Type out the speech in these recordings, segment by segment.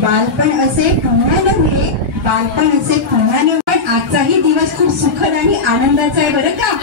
बालपण असे पुन्हा नव्हे, बालपण असे पुन्हा नव्हे, पण आजचाही दिवस खूप सुखद आणि आनंदाचा आहे बरं का।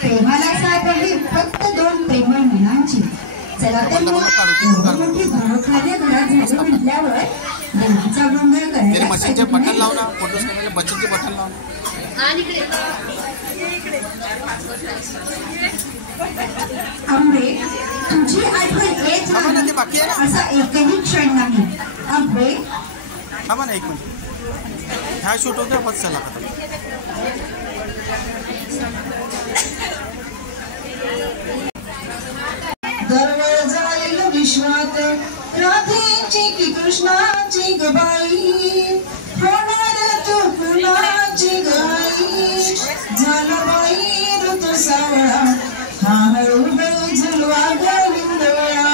प्रेमाला साथ आहे फक्त दोन प्रेमळ मनांची। चला तर मग मोठी घरोखाल्या घरात झालं म्हटल्यावर देवीचा गोंधळ करायला मशीनचे बटन लावला, फोटोज काढायला मशीनचे बटन लावला। आंबे तुझी आठवण येत नाही असा एकही क्षण नाही। आंबे थांबा ना एक मिनिट, ह्या शूट होतं बस चला दरवेळ जाईल विश्वात राधेची की कृष्णाची गबाई, होणार तू कुणाची गाई, झालं बाई ऋतू सावळा हा हळूहळू झुलवा गोविंदवळा,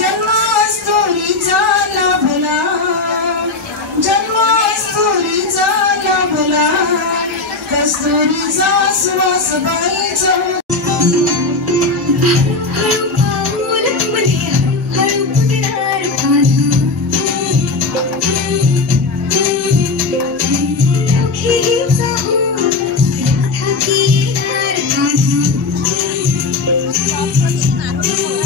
जन्मास्तुरीचा लाभला, जन्मास्तुरीचा लाभला, कस्तुरीचा सुवास बाईचा Thank you.